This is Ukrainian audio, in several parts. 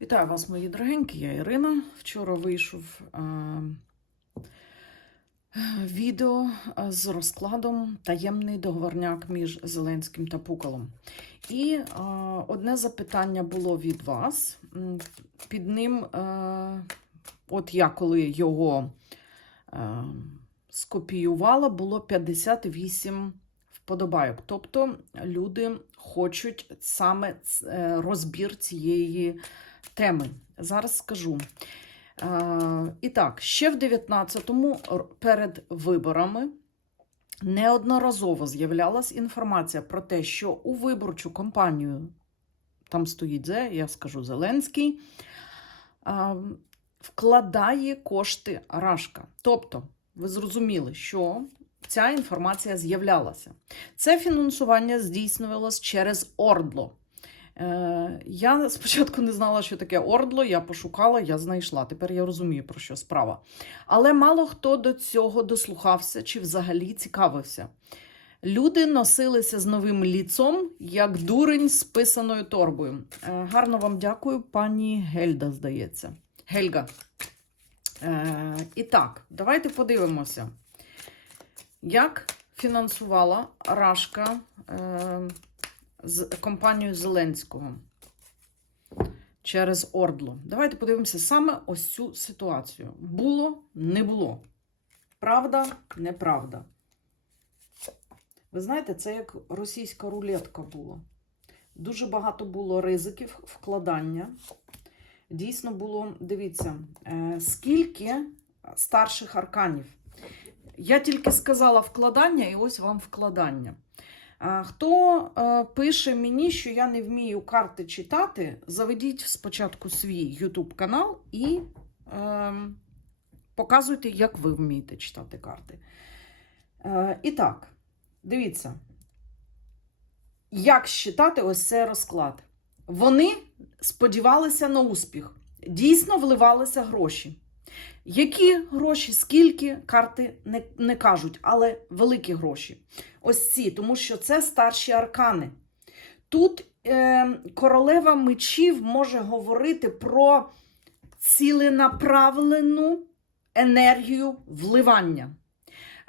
Вітаю вас, мої дорогенькі, я Ірина. Вчора вийшов е, відео е, з розкладом таємний договорняк між Зеленським та Пукалом. І е, одне запитання було від вас. Під ним, е, от я коли його е, скопіювала, було 58 вподобайок. Тобто люди хочуть саме е, розбір цієї теми. Зараз скажу. Е, і так, ще в 19-му перед виборами неодноразово з'являлась інформація про те, що у виборчу кампанію, там стоїть Зе, я скажу Зеленський, е, вкладає кошти Рашка. Тобто, ви зрозуміли, що ця інформація з'являлася. Це фінансування здійснювалось через Ордло. Е, я спочатку не знала, що таке Ордло, я пошукала, я знайшла. Тепер я розумію, про що справа. Але мало хто до цього дослухався чи взагалі цікавився. Люди носилися з новим ліцом, як дурень з писаною торбою. Е, гарно вам дякую, пані Гельда, здається. Гельга. Е, і так, давайте подивимося, як фінансувала Рашка. Е, з компанією Зеленського через Ордло. Давайте подивимося саме ось цю ситуацію. Було, не було. Правда, неправда. Ви знаєте, це як російська рулетка була. Дуже багато було ризиків вкладання. Дійсно було, дивіться, е, скільки старших арканів. Я тільки сказала вкладання, і ось вам вкладання. А, Хто е, пише мені, що я не вмію карти читати, заведіть спочатку свій YouTube канал і е, показуйте, як ви вмієте читати карти. Е, і так, дивіться, як считати ось цей розклад. Вони сподівалися на успіх, дійсно вливалися гроші. Які гроші, скільки карти не, не кажуть, але великі гроші. Ось ці, тому що це старші аркани. Тут е, королева мечів може говорити про ціленаправлену енергію вливання.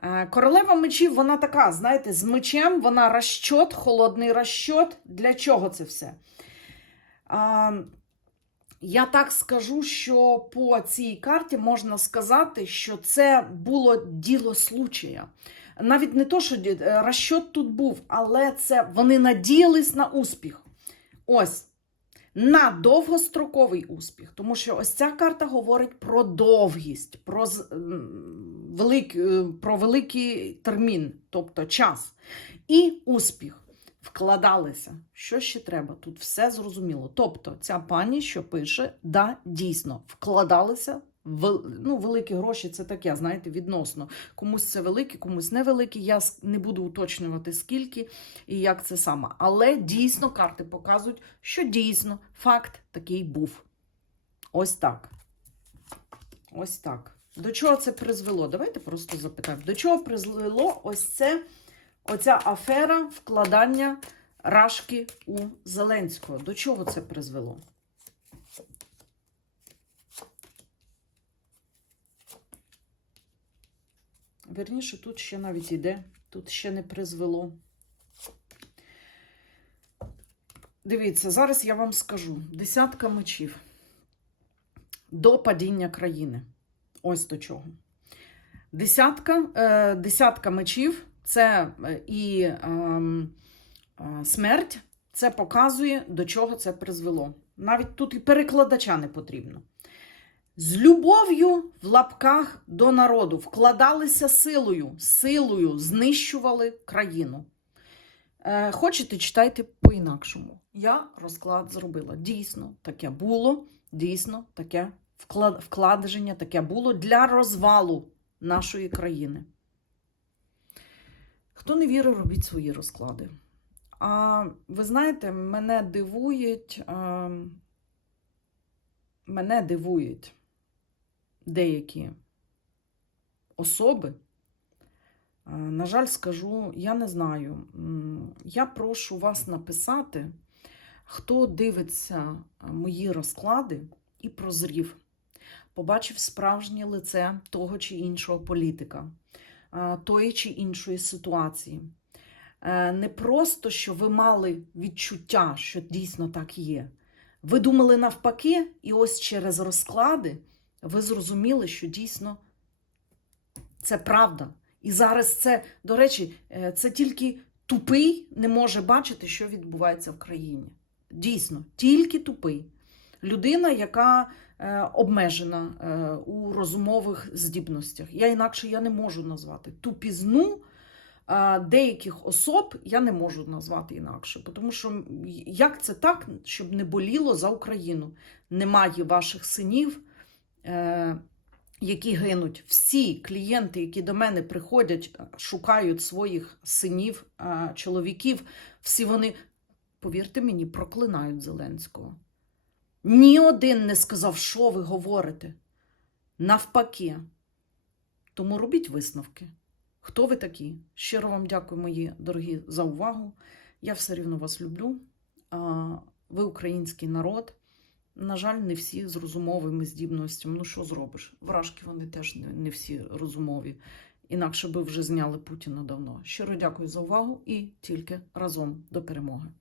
Е, королева мечів, вона така, знаєте, з мечем, вона розчот, холодний розчот. Для чого це все? Я так скажу, що по цій карті можна сказати, що це було діло случая. Навіть не то, що е, розчот тут був, але це вони надіялись на успіх. Ось. На довгостроковий успіх. Тому що ось ця карта говорить про довгість, про, велик, е, про великий термін, тобто час. І успіх вкладалися. Що ще треба? Тут все зрозуміло. Тобто, ця пані, що пише, да, дійсно, вкладалися. Ну, великі гроші це таке, знаєте, відносно. Комусь це великі, комусь невеликі. Я не буду уточнювати, скільки і як це саме. Але дійсно карти показують, що дійсно факт такий був. Ось так. Ось так. До чого це призвело? Давайте просто запитаємо. До чого призвело ось це оця афера вкладання Рашки у Зеленського. До чого це призвело? Верніше, тут ще навіть іде, тут ще не призвело. Дивіться, зараз я вам скажу: десятка мечів до падіння країни. Ось до чого. Десятка, е, десятка мечів це е, і ем, е, смерть, це показує, до чого це призвело. Навіть тут і перекладача не потрібно. З любов'ю в лапках до народу вкладалися силою, силою знищували країну. Е, хочете, читайте по-інакшому. Я розклад зробила. Дійсно, таке було, дійсно, таке вклад, вкладення таке було для розвалу нашої країни. Хто не вірить, робіть свої розклади. А ви знаєте, мене дивують, е, мене дивують деякі особи. Е, На жаль, скажу, я не знаю. Я прошу вас написати, Хто дивиться е, мої розклади і прозрів, побачив справжнє лице того чи іншого політика, тої чи іншої ситуації. Е, Не просто, що ви мали відчуття, що дійсно так є. Ви думали навпаки, і ось через розклади ви зрозуміли, що дійсно це правда. І зараз це, до речі, е, це тільки тупий не може бачити, що відбувається в країні. Дійсно, тільки тупий. Людина, яка е, обмежена е, у розумових здібностях. Я інакше я не можу назвати тупізну е, деяких особ я не можу назвати інакше. Тому що як це так, щоб не боліло за Україну? Немає ваших синів. Е, які гинуть. Всі клієнти, які до мене приходять, шукають своїх синів, чоловіків, всі вони, повірте мені, проклинають Зеленського. Ні один не сказав, що ви говорите. Навпаки. Тому робіть висновки. Хто ви такі? Щиро вам дякую, мої дорогі, за увагу. Я все рівно вас люблю. Ви український народ. На жаль, не всі з розумовими здібностями. Ну що зробиш? Вражки вони теж не, всі розумові. Інакше би вже зняли Путіна давно. Щиро дякую за увагу і тільки разом до перемоги.